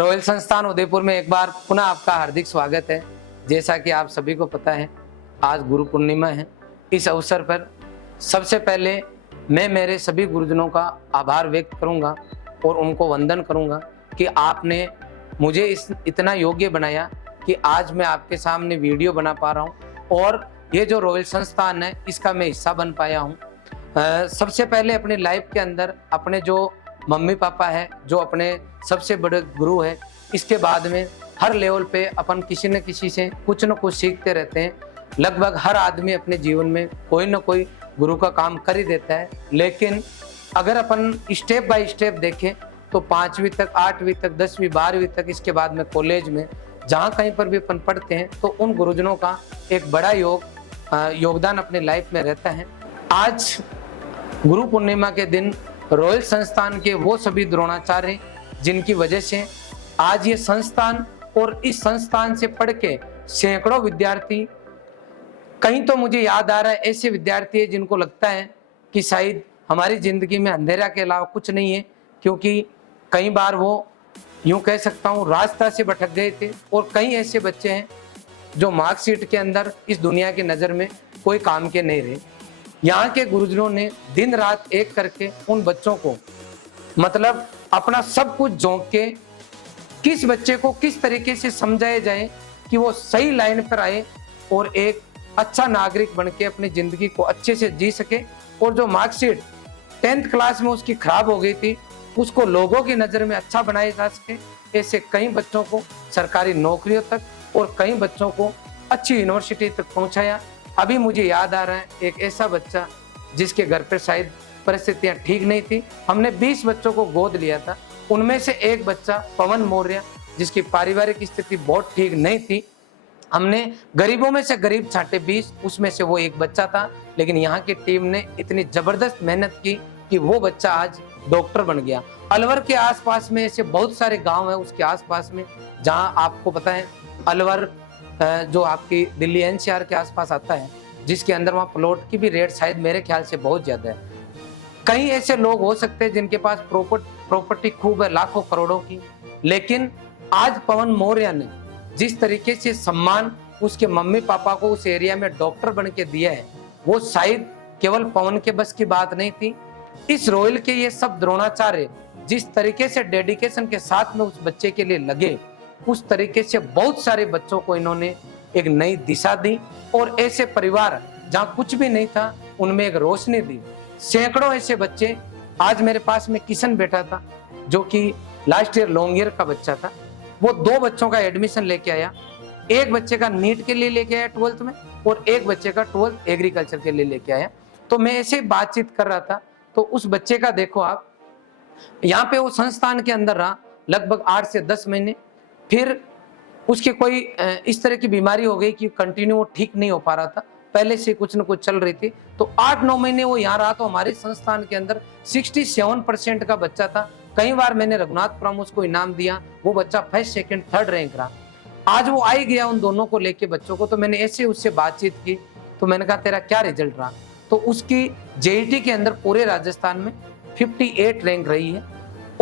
Royal संस्थान उदयपुर में एक बार पुनः आपका हार्दिक स्वागत है। जैसा कि आप सभी को पता है, आज गुरु पूर्णिमा है। इस अवसर पर सबसे पहले मैं मेरे सभी गुरुजनों का आभार व्यक्त करूंगा और उनको वंदन करूंगा कि आपने मुझे इतना योग्य बनाया कि आज मैं आपके सामने वीडियो बना पा रहा हूं और ये जो रॉयल संस्थान है इसका मैं हिस्सा बन पाया हूं। सबसे पहले अपनी लाइफ के अंदर अपने जो मम्मी पापा है, जो अपने सबसे बड़े गुरु है, इसके बाद में हर लेवल पे अपन किसी न किसी से कुछ न कुछ सीखते रहते हैं। लगभग हर आदमी अपने जीवन में कोई ना कोई गुरु का काम कर ही देता है। लेकिन अगर अपन स्टेप बाय स्टेप देखें तो 5वीं तक, 8वीं तक, 10वीं, 12वीं तक, इसके बाद में कॉलेज में जहाँ कहीं पर भी अपन पढ़ते हैं तो उन गुरुजनों का एक बड़ा योगदान अपने लाइफ में रहता है। आज गुरु पूर्णिमा के दिन रॉयल संस्थान के वो सभी द्रोणाचार्य जिनकी वजह से आज ये संस्थान और इस संस्थान से पढ़ के सैकड़ों विद्यार्थी, कहीं तो मुझे याद आ रहा है ऐसे विद्यार्थी है जिनको लगता है कि शायद हमारी जिंदगी में अंधेरा के अलावा कुछ नहीं है, क्योंकि कई बार वो यूं कह सकता हूँ रास्ता से भटक गए थे। और कई ऐसे बच्चे हैं जो मार्कशीट के अंदर इस दुनिया की नज़र में कोई काम के नहीं रहे। यहाँ के गुरुजनों ने दिन रात एक करके उन बच्चों को मतलब अपना सब कुछ झोंक के किस बच्चे को किस तरीके से समझाया जाए कि वो सही लाइन पर आए और एक अच्छा नागरिक बन के अपनी जिंदगी को अच्छे से जी सके। और जो मार्कशीट 10th क्लास में उसकी खराब हो गई थी उसको लोगों की नज़र में अच्छा बनाया जा सके। ऐसे कई बच्चों को सरकारी नौकरियों तक और कई बच्चों को अच्छी यूनिवर्सिटी तक पहुंचाया। अभी मुझे याद आ रहा है एक ऐसा बच्चा जिसके घर पर शायद परिस्थितियां ठीक नहीं थी, हमने 20 बच्चों को गोद लिया था। उनमें से एक बच्चा पवन मौर्य जिसकी पारिवारिक स्थिति बहुत ठीक नहीं थी, हमने गरीबों में से गरीब छांटे 20, उसमें से वो एक बच्चा था। लेकिन यहाँ की टीम ने इतनी जबरदस्त मेहनत की कि वो बच्चा आज डॉक्टर बन गया। अलवर के आसपास में ऐसे बहुत सारे गांव हैं उसके आसपास में, जहाँ आपको पता है अलवर जो आपकी दिल्ली NCR के आसपास आता है, जिसके अंदर वहाँ प्लॉट की भी रेट शायद मेरे ख्याल से बहुत ज़्यादा है। कई ऐसे लोग हो सकते हैं जिनके पास प्रॉपर्टी खूब है, लाखों करोड़ों की, लेकिन आज पवन मौर्य ने जिस तरीके से सम्मान उसके मम्मी पापा को उस एरिया में डॉक्टर बन के दिया है, वो शायद केवल पवन के बस की बात नहीं थी। इस रॉयल के ये सब द्रोणाचार्य जिस तरीके से डेडिकेशन के साथ में उस बच्चे के लिए लगे, उस तरीके से बहुत सारे बच्चों को इन्होंने एक नई दिशा दी। और ऐसे परिवार जहाँ कुछ भी नहीं था उनमें एक रोशनी दी। सैकड़ों ऐसे बच्चे, आज मेरे पास में किशन बैठा था जो कि लास्ट ईयर लॉन्ग ईयर का बच्चा था, वो 2 बच्चों का एडमिशन लेके आया। एक बच्चे का नीट के लिए लेके आया 12th में और एक बच्चे का 12th एग्रीकल्चर के लिए लेके आया। तो मैं ऐसे बातचीत कर रहा था तो उस बच्चे का देखो आप, यहाँ पे वो संस्थान के अंदर रहा लगभग 8 से 10 महीने, फिर उसकी कोई इस तरह की बीमारी हो गई कि कंटिन्यू वो ठीक नहीं हो पा रहा था, पहले से कुछ न कुछ चल रही थी। तो 8-9 महीने वो यहाँ रहा। तो हमारे संस्थान के अंदर 67% का बच्चा था। कई बार मैंने रघुनाथपुरम उसको इनाम दिया, वो बच्चा 1st, 2nd, 3rd रैंक रहा। आज वो आ ही गया उन दोनों को लेके बच्चों को। तो मैंने ऐसे उससे बातचीत की तो मैंने कहा तेरा क्या रिजल्ट रहा, तो उसकी JET के अंदर पूरे राजस्थान में 58 रैंक रही है।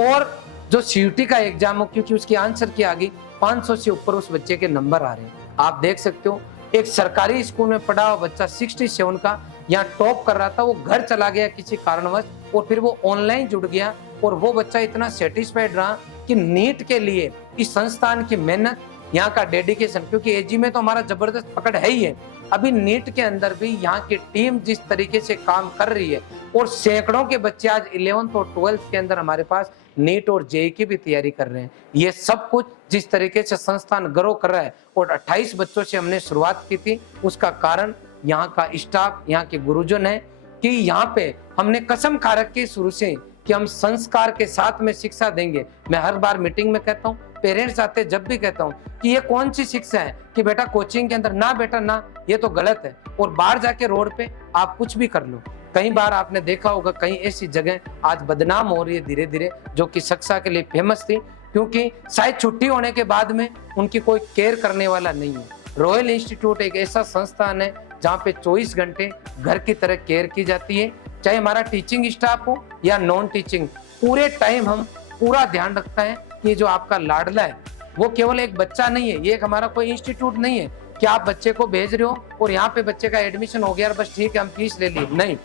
और जो CUT का एग्जाम हो, क्योंकि उसकी आंसर की आ गई, 500 से ऊपर उस बच्चे के नंबर आ रहे हैं। आप देख सकते हो एक सरकारी स्कूल में पढ़ा हुआ बच्चा 67 का यहाँ टॉप कर रहा था, वो घर चला गया किसी कारणवश और फिर वो ऑनलाइन जुड़ गया। और वो बच्चा इतना सेटिस्फाइड रहा कि नीट के लिए इस संस्थान की मेहनत, यहाँ का डेडिकेशन, क्योंकि AG में तो हमारा जबरदस्त पकड़ है ही है, अभी नीट के अंदर भी यहाँ की टीम जिस तरीके से काम कर रही है और सैकड़ों के बच्चे आज 11th और 12th के अंदर हमारे पास नीट और JEE की भी तैयारी कर रहे हैं। ये सब कुछ जिस तरीके से संस्थान ग्रो कर रहा है और 28 बच्चों से हमने शुरुआत की थी, उसका कारण यहाँ का स्टाफ, यहाँ के गुरुजन है कि यहाँ पे हमने कसम खा रखी शुरू से कि हम संस्कार के साथ में शिक्षा देंगे। मैं हर बार मीटिंग में कहता हूँ, पेरेंट्स आते जब भी कहता हूँ कि ये कौन सी शिक्षा है कि बेटा कोचिंग के अंदर ना, बेटा ना, ये तो गलत है, और बाहर जाके रोड पे आप कुछ भी कर लो। कई बार आपने देखा होगा कई ऐसी जगह आज बदनाम हो रही है धीरे धीरे, जो कि शिक्षा के लिए फेमस थी, क्योंकि शायद छुट्टी होने के बाद में उनकी कोई केयर करने वाला नहीं है। रॉयल इंस्टीट्यूट एक ऐसा संस्थान है जहाँ पे 24 घंटे घर की तरह केयर की जाती है, चाहे हमारा टीचिंग स्टाफ हो या नॉन टीचिंग, पूरे टाइम हम पूरा ध्यान रखता है कि जो आपका लाडला है वो केवल एक बच्चा नहीं है, ये एक हमारा कोई इंस्टीट्यूट नहीं है कि आप बच्चे को भेज रहे हो और यहाँ पे बच्चे का एडमिशन हो गया और बस ठीक है हम फीस ले लिए। नहीं,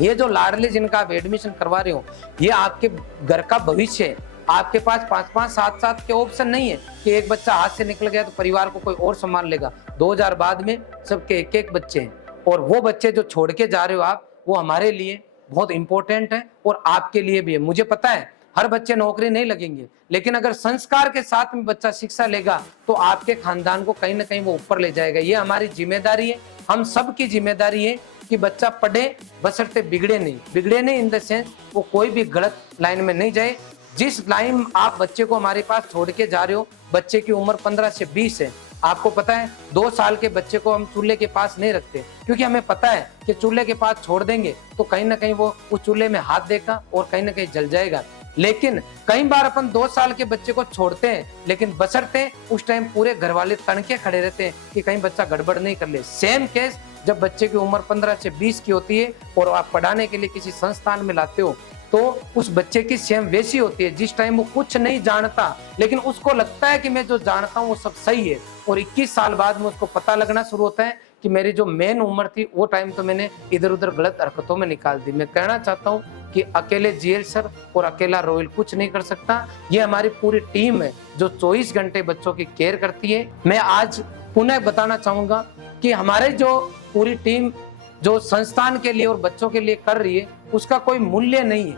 ये जो लाडले जिनका आप एडमिशन करवा रहे हो ये आपके घर का भविष्य है। आपके पास 5-5, 7-7 के ऑप्शन नहीं है कि एक बच्चा हाथ से निकल गया तो परिवार को कोई और संभाल लेगा। 2000 बाद में सबके एक बच्चे हैं और वो बच्चे जो छोड़ के जा रहे हो आप, वो हमारे लिए बहुत इंपॉर्टेंट है और आपके लिए भी है। मुझे पता है हर बच्चे नौकरी नहीं लगेंगे, लेकिन अगर संस्कार के साथ में बच्चा शिक्षा लेगा तो आपके खानदान को कहीं ना कहीं वो ऊपर ले जाएगा। ये हमारी जिम्मेदारी है, हम सब की जिम्मेदारी है कि बच्चा पढ़े बशर्ते बिगड़े नहीं इन द सेंस वो कोई भी गलत लाइन में नहीं जाए। जिस लाइन आप बच्चे को हमारे पास छोड़ के जा रहे हो, बच्चे की उम्र 15 से 20 है। आपको पता है 2 साल के बच्चे को हम चूल्हे के पास नहीं रखते, क्योंकि हमें पता है कि चूल्हे के पास छोड़ देंगे तो कहीं ना कहीं वो उस चूल्हे में हाथ देगा और कहीं ना कहीं जल जाएगा। लेकिन कई बार अपन 2 साल के बच्चे को छोड़ते हैं, लेकिन बशर्ते उस टाइम पूरे घर वाले तनके खड़े रहते हैं कि कहीं बच्चा गड़बड़ नहीं कर ले। सेम केस जब बच्चे की उम्र 15 से 20 की होती है और आप पढ़ाने के लिए किसी संस्थान में लाते हो तो उस बच्चे की सेम वैसी होती है। जिस टाइम वो कुछ नहीं जानता लेकिन उसको लगता है कि मैं जो जानता हूँ वो सब सही है, और 21 साल बाद में उसको पता लगना शुरू होता है कि मेरी जो मेन उम्र थी वो टाइम तो मैंने इधर उधर गलत हरकतों में निकाल दी। मैं कहना चाहता हूँ कि अकेले जीएल सर और अकेला रोहिल कुछ नहीं कर सकता। ये हमारी पूरी टीम है जो 24 घंटे बच्चों की केयर करती है। मैं आज पुनः बताना चाहूंगा कि हमारे जो पूरी टीम जो संस्थान के लिए और बच्चों के लिए कर रही है उसका कोई मूल्य नहीं है,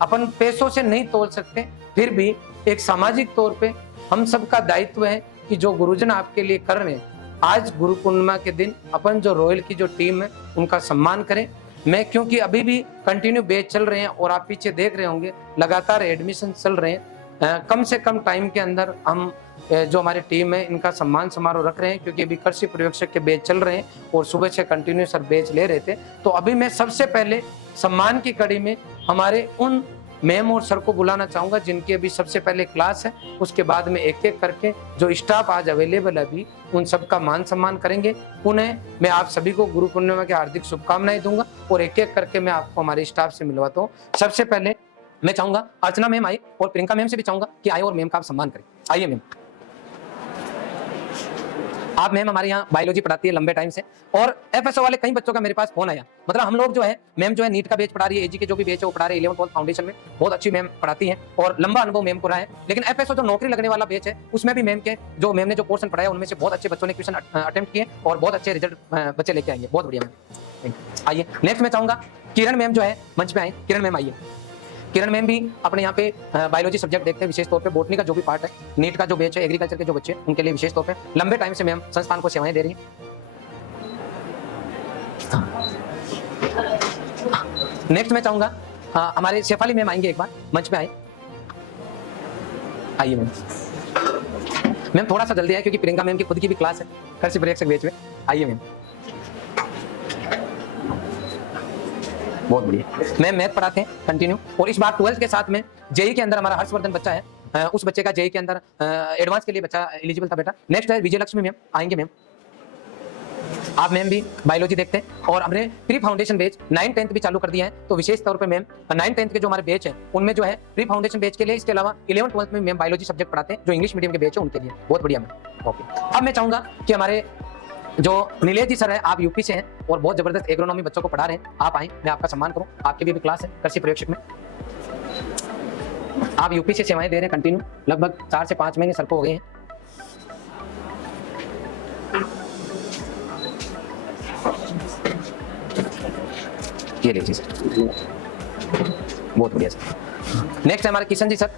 अपन पैसों से नहीं तोल सकते। फिर भी एक सामाजिक तौर पे हम सबका दायित्व है कि जो गुरुजन आपके लिए कर रहे हैं, आज गुरु पूर्णिमा के दिन अपन जो रोयल की जो टीम है उनका सम्मान करें। मैं क्योंकि अभी भी कंटिन्यू बैच चल रहे हैं और आप पीछे देख रहे होंगे लगातार एडमिशन चल रहे हैं, कम से कम टाइम के अंदर हम जो हमारी टीम है इनका सम्मान समारोह रख रहे हैं, क्योंकि अभी कृषि प्रयोगशाला के बैच चल रहे हैं और सुबह से कंटिन्यू सर बैच ले रहे थे। तो अभी मैं सबसे पहले सम्मान की कड़ी में हमारे उन मैम और सर को बुलाना चाहूंगा जिनकी अभी सबसे पहले क्लास है, उसके बाद में एक एक करके जो स्टाफ आज अवेलेबल है अभी उन सबका मान सम्मान करेंगे। पुनः मैं आप सभी को गुरु पूर्णिमा की हार्दिक शुभकामनाएं दूंगा और एक एक करके मैं आपको हमारे स्टाफ से मिलवाता हूँ। सबसे पहले मैं चाहूंगा अर्चना मैम आए और प्रियंका मैम से भी चाहूंगा कि आए और मैम का आप सम्मान करें। आइए मैम। आप मैम हमारे यहाँ बायोलॉजी पढ़ाती है लंबे टाइम से, और एफएसओ वाले कई बच्चों का मेरे पास फोन आया। मतलब हम लोग जो है मैम जो है नीट का बैच पढ़ा रही है, एजी के जो भी बैच है वो पढ़ा रही है 11th 12th फाउंडेशन में, बहुत अच्छी मैम पढ़ाती है और लंबा अनुभव मैम को रहा है। लेकिन एफएसओ जो नौकरी लगने वाला बैच है उसमें भी मैम के जो मैम ने जो पोर्शन पढ़ाया उनमें से बहुत अच्छे बच्चों ने क्वेश्चन अटेम्प्ट किए और बहुत अच्छे रिजल्ट बच्चे लेके आएंगे। बहुत बढ़िया मैम। आइए नेक्स्ट मैं चाहूंगा किरण मैम जो है मंच पे आए। किरण मैम आइए। किरण मैम भी अपने यहाँ पे बायोलॉजी सब्जेक्ट देखते हैं, विशेष तौर पे बोटनी का जो भी पार्ट है, नीट का जो बैच है, एग्रीकल्चर के जो बच्चे उनके लिए विशेष तौर पे लंबे टाइम से मैम संस्थान को सेवाएं दे रही हैं। नेक्स्ट मैं चाहूंगा हमारे शेफाली मैम आएंगे, एक बार मंच पे आए। आइए मैम। मैम थोड़ा सा जल्दी आए क्योंकि प्रियंका मैम की खुद की भी क्लास है कृषि प्रयोगशाला बैच में। आइए मैम। बहुत बढ़िया मैम मैथ पढ़ाते हैं कंटिन्यू, और इस बार 12th के साथ में जेई के अंदर हमारा हर्षवर्धन बच्चा है, उस बच्चे का जेई के अंदर एडवांस के लिए बच्चा एलिजिबल था बेटा। नेक्स्ट है विजय लक्ष्मी मैम आएंगे। मैम आप मैम भी बायोलॉजी देखते हैं और हमने प्री फाउंडेशन बैच 9th-10th भी चालू कर दिया है, तो विशेष तौर पे मैम 9th-10th के जो हमारे बैच है उनमें जो है प्री फाउंडेशन बैच के लिए, इसके अलावा 11th-12th में मैम बायोलॉजी सब्जेक्ट पढ़ाते हैं जो इंग्लिश मीडियम के बैच है उनके लिए। बहुत बढ़िया मैम। ओके अब मैं चाहूंगा कि हमारे जो नीलेश जी सर है, आप यूपी से हैं और बहुत जबरदस्त एग्रोनॉमी बच्चों को पढ़ा रहे हैं, आप आए मैं आपका सम्मान करूं। आपकी भी क्लास है कृषि प्रयोगशाला में, आप यूपी से सेवाएं दे रहे हैं कंटिन्यू, लगभग 4 से 5 महीने सर को हो गए हैं। ये लीजिए सर, बहुत बढ़िया सर। नेक्स्ट है हमारे किशन जी सर।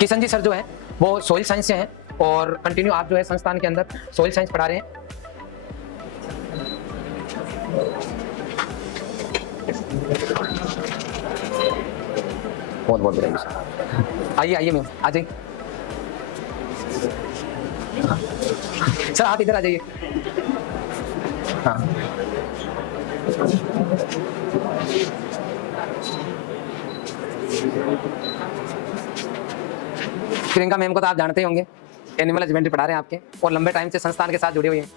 किशन जी सर जो है वो सॉइल साइंस से हैं और कंटिन्यू आप जो है संस्थान के अंदर सॉइल साइंस पढ़ा रहे हैं। बहुत बहुत बढ़िया सर। आइए आइए मैम आ जाइए सर, आप इधर आ जाइए। हाँ प्रियंका मैम को तो आप जानते ही होंगे, एनिमल हस्बेंड्री पढ़ा रहे हैं आपके और लंबे टाइम से संस्थान के साथ जुड़े हुए हैं।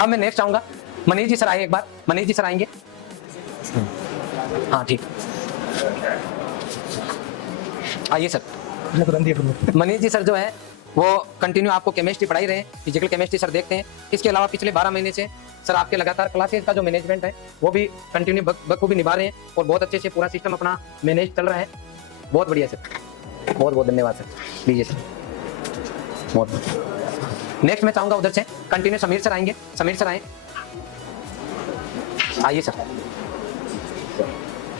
अब मैं नेक्स्ट आऊंगा मनीष जी सर आए एक बार। मनीष जी सर आएंगे। हाँ ठीक। आइए सर। मनीष जी सर जो है वो कंटिन्यू आपको केमिस्ट्री पढ़ाई रहे हैं, फिजिकल केमिस्ट्री सर देखते हैं। इसके अलावा पिछले 12 महीने से सर आपके लगातार क्लासेज का जो मैनेजमेंट है वो भी कंटिन्यू बखूबी निभा रहे हैं और बहुत अच्छे से पूरा सिस्टम अपना मैनेज चल रहा है। बहुत बढ़िया सर, बहुत बहुत धन्यवाद सर। लीजिए सर, बहुत बहुत। नेक्स्ट मैं चाहूँगा उधर से कंटिन्यू समीर सर आएंगे। समीर सर आए, आइए सर,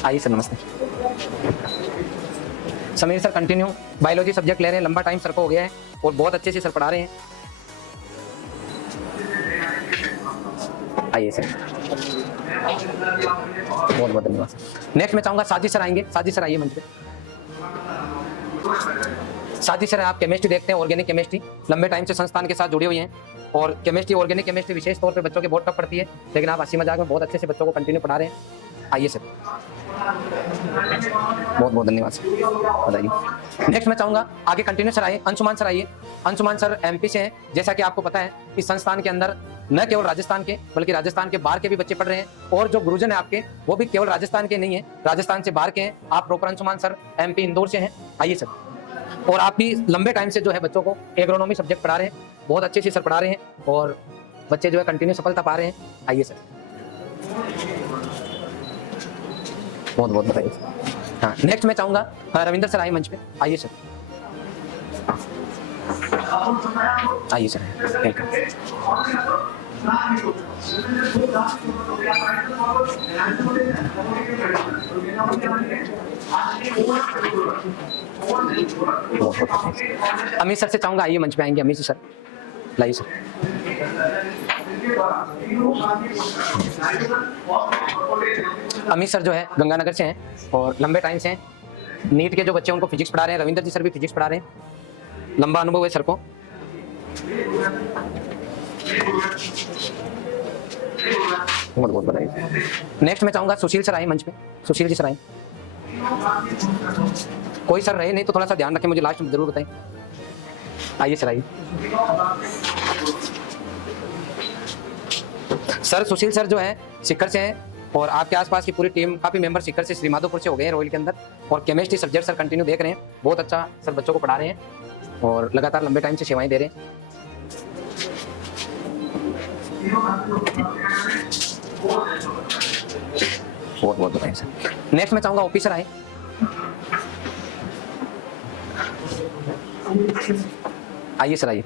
आइए सर, नमस्ते। Sameer sir continue biology subject ले रहे हैं, लंबा टाइम सर को हो गया है और बहुत अच्छे से सर पढ़ा रहे हैं। आइए सर, बहुत बहुत धन्यवाद सर। नेक्स्ट मैं चाहूँगा साजिद सर आएंगे। साजिद सर आइए मंच पे। साजिद सर आप केमिस्ट्री देखते हैं, ऑर्गेनिक केमिस्ट्री, लंबे टाइम से संस्थान के साथ जुड़ी हुई हैं और केमिस्ट्री, ऑर्गेनिक केमिस्ट्री विशेष तौर पे बच्चों की बहुत टफ पड़ती है, लेकिन आप हंसी मजाक में बहुत अच्छे से बच्चों को कंटिन्यू पढ़ा रहे हैं। आइए सर, बहुत बहुत धन्यवाद सर, बताइए। नेक्स्ट मैं चाहूँगा आगे कंटिन्यू सर आइए, अंशुमान सर आइए। अंशुमान सर एमपी से हैं। जैसा कि आपको पता है इस संस्थान के अंदर न केवल राजस्थान के बल्कि राजस्थान के बाहर के भी बच्चे पढ़ रहे हैं और जो गुरुजन है आपके वो भी केवल राजस्थान के नहीं है, राजस्थान से बाहर के हैं। आप proper Anshuman sir MP Indore से हैं। आइए सर, और आप भी लंबे टाइम से जो है बच्चों को एग्रोनॉमी सब्जेक्ट पढ़ा रहे हैं, बहुत अच्छे से सर पढ़ा रहे हैं और बच्चे जो है कंटिन्यू सफलता पा रहे हैं। आइए सर, बहुत बहुत बताइए। हाँ, नेक्स्ट मैं चाहूँगा रविंदर सर आइए मंच पे। आइए सर, आइए सर, वेलकम। अमित सर से चाहूँगा आइए मंच पे आएंगे। अमित सर लाइए सर। अमित सर जो है गंगानगर से हैं और लंबे टाइम से हैं। नीट के जो बच्चे उनको फिजिक्स पढ़ा रहे हैं। रविंदर जी सर भी फिजिक्स पढ़ा रहे हैं, लंबा अनुभव है सर को। बहुत बहुत बताइए। नेक्स्ट मैं चाहूँगा सुशील सर आए मंच पे। सुशील जी सर आए। कोई सर रहे नहीं तो थोड़ा सा ध्यान रखें, मुझे लास्ट में जरूर बताएं। आइए सर, आइए सर। सुशील सर जो है सिक्कर से हैं और आपके आसपास की पूरी टीम, काफी मेंबर सिक्कर से श्री माधोपुर से हो गए हैं रॉयल के अंदर और केमिस्ट्री सब्जेक्ट सर कंटिन्यू देख रहे हैं। बहुत अच्छा सर बच्चों को पढ़ा रहे हैं और लगातार लंबे टाइम से सेवाएं दे रहे हैं। बहुत बहुत बताइए सर। नेक्स्ट मैं चाहूंगा ओपी सर आए। आइए सर, आइए।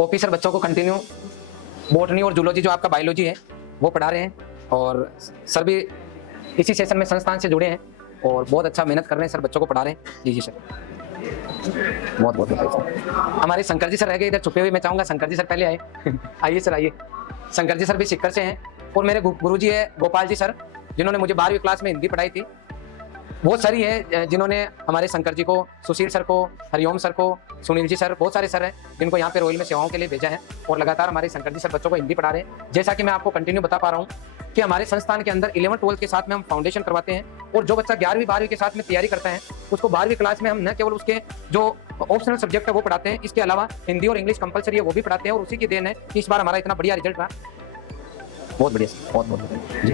ओपी सर बच्चों को कंटिन्यू बॉटनी और जूलॉजी जो आपका बायोलॉजी है वो पढ़ा रहे हैं और सर भी इसी सेशन में संस्थान से जुड़े हैं और बहुत अच्छा मेहनत कर रहे हैं सर, बच्चों को पढ़ा रहे हैं। जी सर, बहुत बहुत बताइए। हमारे शंकर जी सर रह गए इधर छुपे हुए, मैं चाहूँगा शंकर जी सर पहले आए। आइए सर, आइए। शंकर जी सर भी सिक्कर से हैं और मेरे गुरुजी है गोपाल जी सर, जिन्होंने मुझे 12वीं क्लास में हिंदी पढ़ाई थी। वो सर ही है जिन्होंने हमारे शंकर जी को, सुशील सर को, हरिओम सर को, सुनील जी सर, बहुत सारे सर हैं जिनको यहाँ पे रॉयल में सेवाओं के लिए भेजा है और लगातार हमारे शंकर जी सर बच्चों को हिंदी पढ़ा रहे हैं। जैसा कि मैं आपको कंटिन्यू बता पा रहा हूँ कि हमारे संस्थान के अंदर 11th-12th के साथ में हम फाउंडेशन करवाते हैं और जो बच्चा 11वीं-12वीं के साथ में तैयारी करता है उसको 12वीं क्लास में हम न केवल उसके जो ऑप्शनल सब्जेक्ट है वो पढ़ाते हैं, इसके अलावा हिंदी और इंग्लिश कंपलसरी है वो भी पढ़ाते हैं और उसी की देन है कि इस बार हमारा इतना बढ़िया रिजल्ट रहा। बहुत बढ़िया सर, बहुत बहुत जी।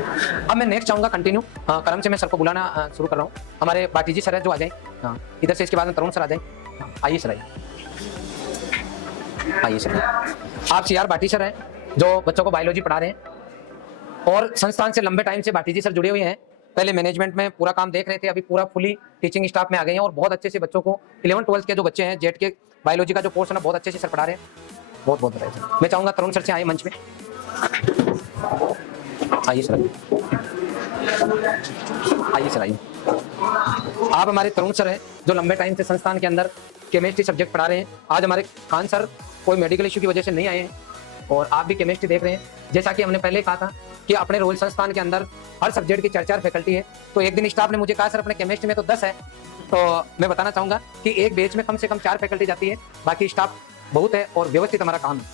अब मैं नेक्स्ट चाहूँगा कंटिन्यू क्रम से मैं सर को बुलाना शुरू कर रहा हूँ। हमारे बाटी जी सर है जो आ जाए। हाँ, इधर से इसके बाद में तरुण सर आ जाए। आइए सर, आइए। आइए सर, आप CR बाटी सर हैं जो बच्चों को बायोलॉजी पढ़ा रहे हैं और संस्थान से लंबे टाइम से बाटी जी सर जुड़े हुए हैं। पहले मैनेजमेंट में पूरा काम देख रहे थे, अभी पूरा फुली टीचिंग स्टाफ में आ गए हैं और बहुत अच्छे से बच्चों को 11th-12th के जो बच्चे हैं जेट के बायोलॉजी का जो कोर्स है ना बहुत अच्छे से सर पढ़ा रहे हैं। बहुत बहुत बताइए सर। मैं चाहूँगा तरुण सर से आए मंच में। आइए सर, आइए सर, आइए। आप हमारे तरुण सर हैं जो लंबे टाइम से संस्थान के अंदर केमिस्ट्री सब्जेक्ट पढ़ा रहे हैं। आज हमारे खान सर कोई मेडिकल इश्यू की वजह से नहीं आए हैं और आप भी केमिस्ट्री देख रहे हैं। जैसा कि हमने पहले कहा था कि अपने रॉयल संस्थान के अंदर हर सब्जेक्ट की 4-4 फैकल्टी है, तो एक दिन स्टाफ ने मुझे कहा सर अपने केमिस्ट्री में तो 10 है, तो मैं बताना चाहूँगा कि एक बैच में कम से कम 4 फैकल्टी जाती है, बाकी स्टाफ बहुत है और व्यवस्थित हमारा काम है।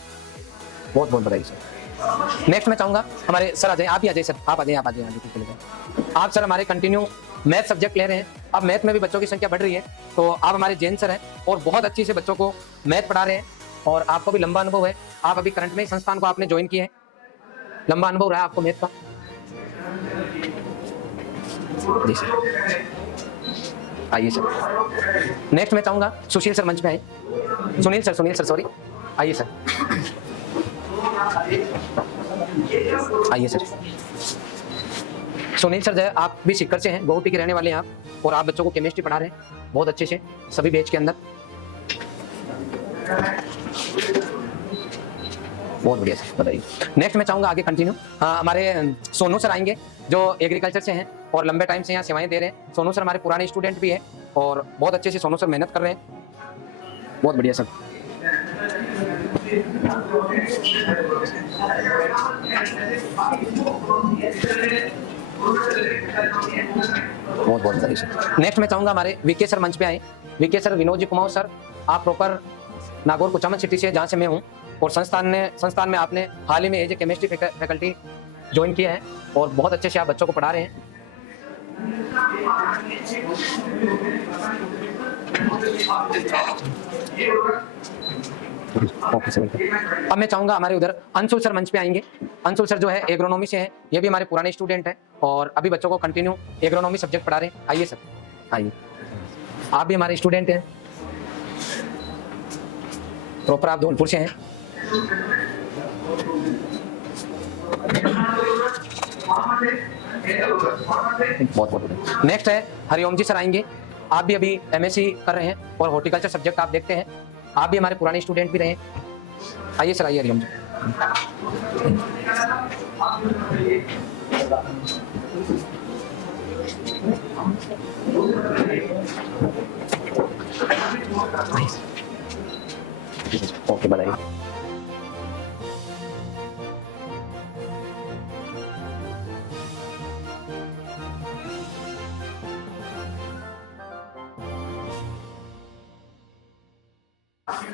बहुत बहुत बताइए सर। नेक्स्ट मैं चाहूँगा हमारे सर आ जाए। आप ही आ जाए सर, आप आ जाए, आप आ जाए, आप सर हमारे कंटिन्यू मैथ सब्जेक्ट ले रहे हैं। अब मैथ में भी बच्चों की संख्या बढ़ रही है, तो आप हमारे जैन सर हैं और बहुत अच्छी से बच्चों को मैथ पढ़ा रहे हैं और आपको भी लंबा अनुभव है। आप अभी करंट में संस्थान को आपने ज्वाइन किया है, लंबा अनुभव रहा है आपको मैथ का। जी सर, आइए सर। नेक्स्ट मैं चाहूँगा सुशील सर मंच पे आए। सुनील सर सॉरी, आइए सर, आइए सर। सुनील सर जो है आप भी सीकर से हैं, गोटी के रहने वाले हैं आप, और आप बच्चों को केमिस्ट्री पढ़ा रहे हैं बहुत अच्छे से सभी बैच के अंदर, बहुत बढ़िया सर, बताइए। नेक्स्ट मैं चाहूँगा आगे कंटिन्यू, हाँ हमारे सोनू सर आएंगे जो एग्रीकल्चर से हैं और लंबे टाइम से यहाँ सेवाएं दे रहे हैं। सोनू सर हमारे पुराने स्टूडेंट भी हैं और बहुत अच्छे से सोनू सर मेहनत कर रहे हैं, बहुत बढ़िया सर। बहुत बहुत बढ़िया सर। नेक्स्ट मैं चाहूँगा हमारे वीके सर मंच पे आए। VK sir Vinod ji Kumar sir, आप प्रॉपर नागौर कुचामन सिटी से, जहाँ से मैं हूँ, और संस्थान में आपने हाल ही में as a chemistry faculty join किया है और बहुत अच्छे से आप बच्चों को पढ़ा रहे हैं। Okay sir. अब मैं चाहूँगा हमारे उधर अंशुल सर मंच पे आएंगे। अंशुल सर जो है एग्रोनॉमी से हैं, ये भी हमारे पुराने स्टूडेंट हैं और अभी बच्चों को कंटिन्यू एग्रोनॉमी सब्जेक्ट पढ़ा रहे हैं। आइए सर, आइए, आप भी हमारे स्टूडेंट हैं, प्रॉपर आप धौलपुर से हैं। बहुत बहुत। नेक्स्ट है हरिओम जी सर आएंगे, आप भी अभी एमएससी कर रहे हैं और हॉर्टिकल्चर सब्जेक्ट आप देखते हैं, आप भी हमारे पुराने स्टूडेंट भी रहे। आइए सर, आइए हरिओम जी। ओके, बताइए।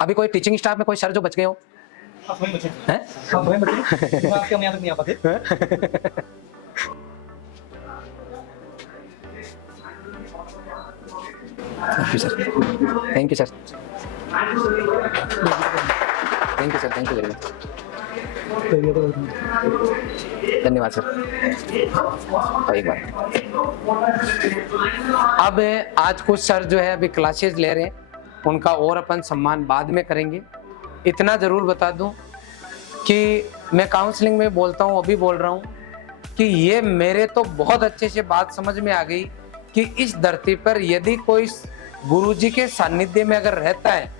अभी कोई टीचिंग स्टाफ में कोई सर जो बच गए हो? आप वहीं बचे हैं? आप वहीं बचे आपके हम यहाँ तक नहीं आ पाते। Thank you sir, thank you sir, thank you very much, धन्यवाद सर। एक बार अब आज कुछ सर जो है अभी क्लासेस ले रहे हैं, उनका और अपन सम्मान बाद में करेंगे। इतना जरूर बता दूं कि मैं काउंसलिंग में बोलता हूं, अभी बोल रहा हूं कि ये मेरे तो बहुत अच्छे से बात समझ में आ गई कि इस धरती पर यदि कोई गुरुजी के सानिध्य में अगर रहता है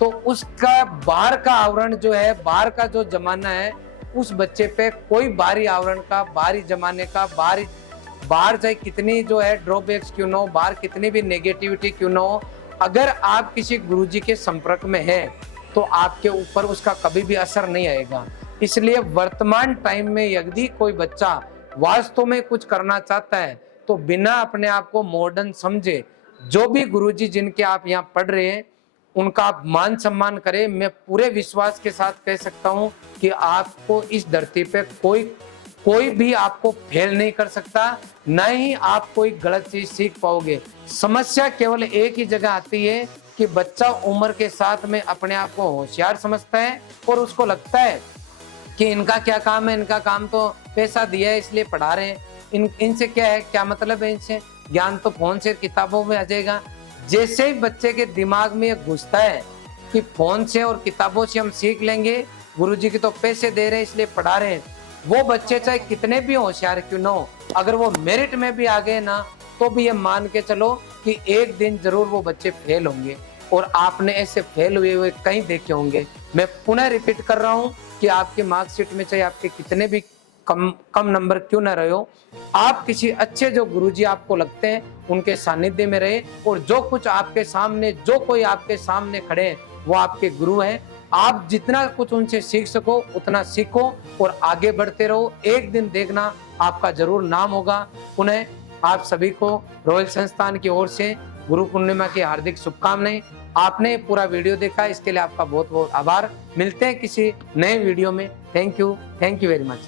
तो उसका बाहर का आवरण जो है, बाहर का जो जमाना है, उस बच्चे पे कोई बाहरी आवरण का, बाहरी जमाने का, बाहर चाहे कितनी जो है ड्रॉबैक्स क्यों ना हो, बाहर कितनी भी नेगेटिविटी क्यों ना हो, अगर आप किसी गुरुजी के संपर्क में हैं तो आपके ऊपर उसका कभी भी असर नहीं आएगा। इसलिए वर्तमान टाइम में यदि कोई बच्चा वास्तव में कुछ करना चाहता है तो बिना अपने आप को मॉडर्न समझे, जो भी गुरुजी जिनके आप यहाँ पढ़ रहे हैं उनका आप मान सम्मान करें। मैं पूरे विश्वास के साथ कह सकता हूँ कि आपको इस धरती पे कोई भी आपको फेल नहीं कर सकता, न ही आप कोई गलत चीज सीख पाओगे। समस्या केवल एक ही जगह आती है कि बच्चा उम्र के साथ में अपने आप को होशियार समझता है और उसको लगता है कि इनका क्या काम है, इनका काम तो पैसा दिया है इसलिए पढ़ा रहे हैं, इनसे क्या है, क्या मतलब है इनसे, ज्ञान तो फोन से किताबों में आ जाएगा। जैसे ही बच्चे के दिमाग में ये घुसता है कि फोन से और किताबों से हम सीख लेंगे, गुरुजी की तो पैसे दे रहे हैं इसलिए पढ़ा रहे हैं, वो बच्चे चाहे कितने भी होशियार क्यों ना हो, अगर वो मेरिट में भी आ गए ना तो भी ये मान के चलो कि एक दिन जरूर वो बच्चे फेल होंगे। और आपने ऐसे फेल हुए कहीं देखे होंगे। मैं पुनः रिपीट कर रहा हूँ कि आपके मार्कशीट में चाहे आपके कितने भी कम नंबर क्यों ना रहे हो, आप किसी अच्छे जो गुरुजी आपको लगते हैं उनके सानिध्य में रहे, और जो कुछ आपके सामने, जो कोई आपके सामने खड़े हैं वो आपके गुरु हैं। आप जितना कुछ उनसे सीख सको उतना सीखो और आगे बढ़ते रहो, एक दिन देखना आपका जरूर नाम होगा। पुनः आप सभी को रॉयल संस्थान की ओर से गुरु पूर्णिमा की हार्दिक शुभकामनाएं। आपने पूरा वीडियो देखा, इसके लिए आपका बहुत बहुत आभार। मिलते हैं किसी नए वीडियो में। Thank you very much.